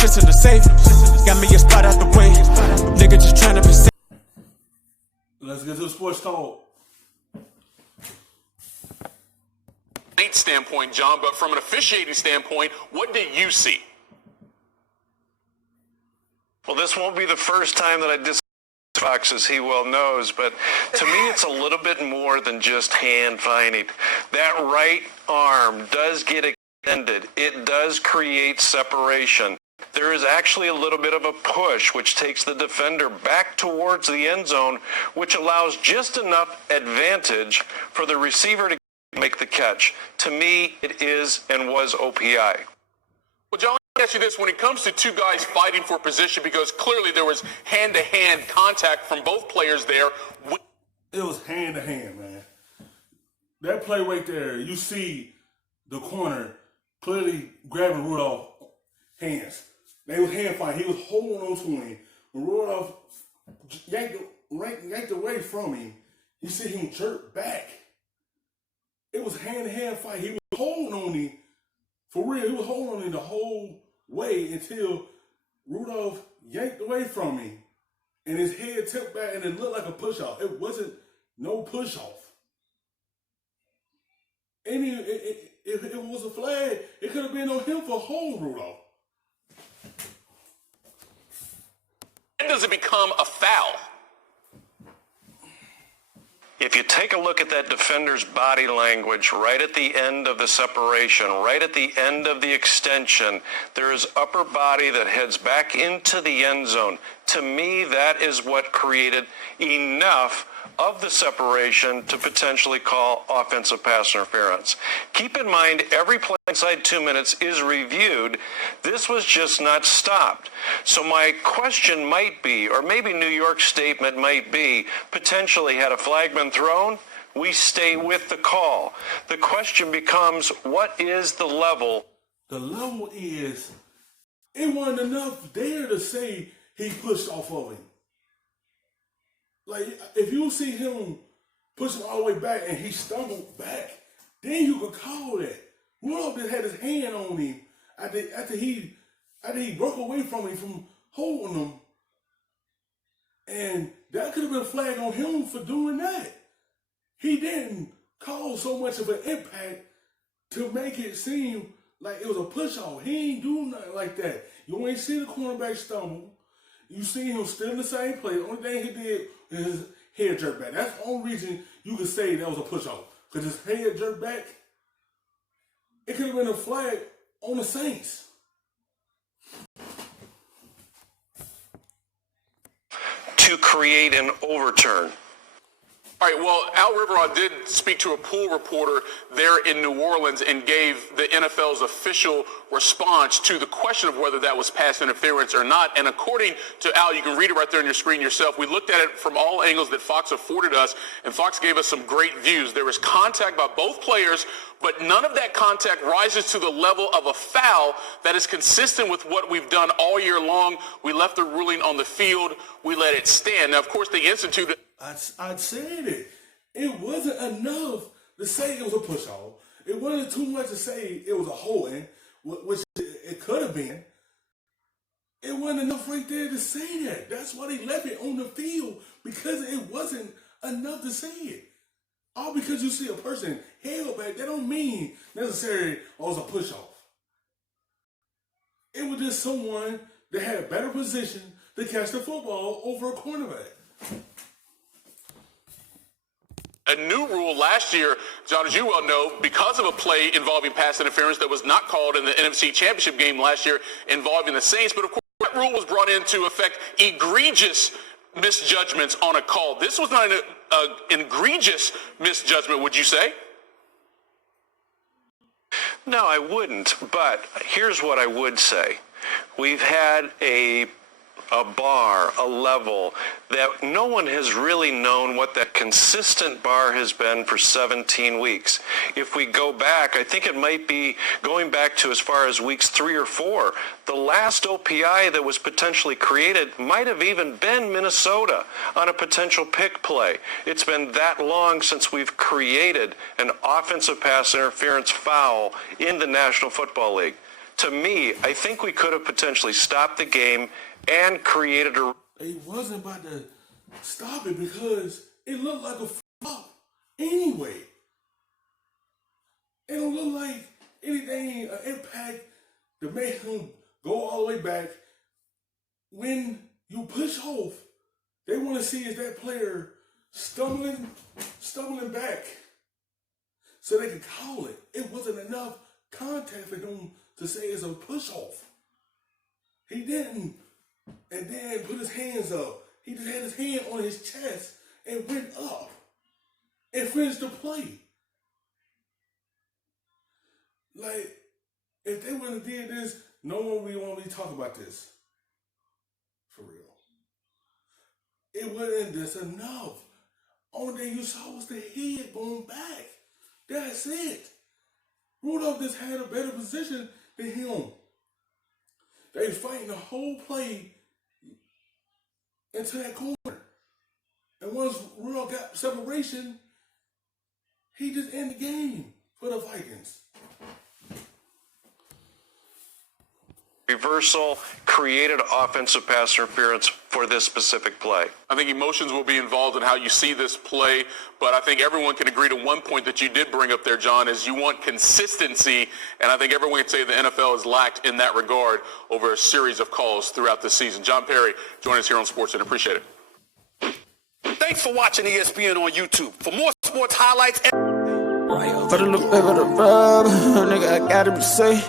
shit's in the safe. Got me a spot out the way. Nigga just trying to be safe. Let's get to the sports talk. Standpoint, John, but from an officiating standpoint, what do you see? Well, this won't be the first time that I disagree with Fox, as he well knows, but to me it's a little bit more than just hand fighting. That right arm does get extended. It does create separation. There is actually a little bit of a push, which takes the defender back towards the end zone, which allows just enough advantage for the receiver to make the catch. To me, it is and was OPI. Well, John, let me ask you this. When it comes to two guys fighting for position, because clearly there was hand-to-hand contact from both players there. It was hand-to-hand, man. That play right there, you see the corner clearly grabbing Rudolph's hands. They was hand fighting. He was holding on to him. When Rudolph yanked away from him, you see him jerk back. It was hand-to-hand fight. He was holding on him, for real. He was holding on him the whole way until Rudolph yanked away from him, and his head tipped back, and it looked like a push-off. It wasn't no push-off. And if it was a flag, it could have been on him for holding Rudolph. When does it become a foul? If you take a look at that defender's body language right at the end of the separation, right at the end of the extension, there is upper body that heads back into the end zone. To me, that is what created enough of the separation to potentially call offensive pass interference. Keep in mind, every play inside 2 minutes is reviewed. This was just not stopped. So my question might be, or maybe New York's statement might be, potentially had a flag been thrown, we stay with the call. The question becomes, what is the level? The level is, it wasn't enough there to say he pushed off of him. Like, if you see him pushing all the way back and he stumbled back, then you could call that. Rudolph just had his hand on him after he broke away from him, from holding him. And that could have been a flag on him for doing that. He didn't cause so much of an impact to make it seem like it was a push-off. He ain't do nothing like that. You ain't see the cornerback stumble. You see him still in the same place. The only thing he did is his head jerk back. That's the only reason you could say that was a push-off. Because his head jerked back, it could have been a flag on the Saints. To create an overturn. All right, well, Al Riveron did speak to a pool reporter there in New Orleans and gave the NFL's official response to the question of whether that was pass interference or not. And according to Al, you can read it right there on your screen yourself. We looked at it from all angles that Fox afforded us, and Fox gave us some great views. There was contact by both players, but none of that contact rises to the level of a foul that is consistent with what we've done all year long. We left the ruling on the field. We let it stand. Now, of course, they instituted... I said it. It wasn't enough to say it was a push-off. It wasn't too much to say it was a holding, which it could have been. It wasn't enough right there to say that. That's why they left it on the field, because it wasn't enough to say it. All because you see a person held back, that don't mean necessarily, oh, it's a push-off. It was just someone that had a better position to catch the football over a cornerback. A new rule last year, John, as you well know, because of a play involving pass interference that was not called in the NFC Championship game last year involving the Saints. But, of course, that rule was brought in to affect egregious misjudgments on a call. This was not an egregious misjudgment, would you say? No, I wouldn't. But here's what I would say. We've had a bar, a level that no one has really known what that consistent bar has been for 17 weeks. If we go back, I think it might be going back to as far as weeks 3 or 4. The last OPI that was potentially created might have even been Minnesota on a potential pick play. It's been that long since we've created an offensive pass interference foul in the National Football League. To me, I think we could have potentially stopped the game and created a... He wasn't about to stop it because it looked like a flop anyway. It don't look like anything, an impact to make him go all the way back. When you push off, they want to see is that player stumbling back so they can call it. It wasn't enough contact for them to say it's a push off. He didn't, and then put his hands up. He just had his hand on his chest and went up and finished the play. Like, if they wouldn't have did this, no one would want me to talk about this. For real. It wasn't just enough. Only thing you saw was the head going back. That's it. Rudolph just had a better position than him. They was fighting the whole play into that corner. And once Rudolph got separation, he just ended the game for the Vikings. Reversal, created offensive pass interference for this specific play. I think emotions will be involved in how you see this play, but I think everyone can agree to one point that you did bring up there, John, is you want consistency, and I think everyone can say the NFL has lacked in that regard over a series of calls throughout the season. John Perry, join us here on SportsCenter. Appreciate it. Thanks for watching ESPN on YouTube. For more sports highlights... For the look, for the rub, nigga, I gotta be safe.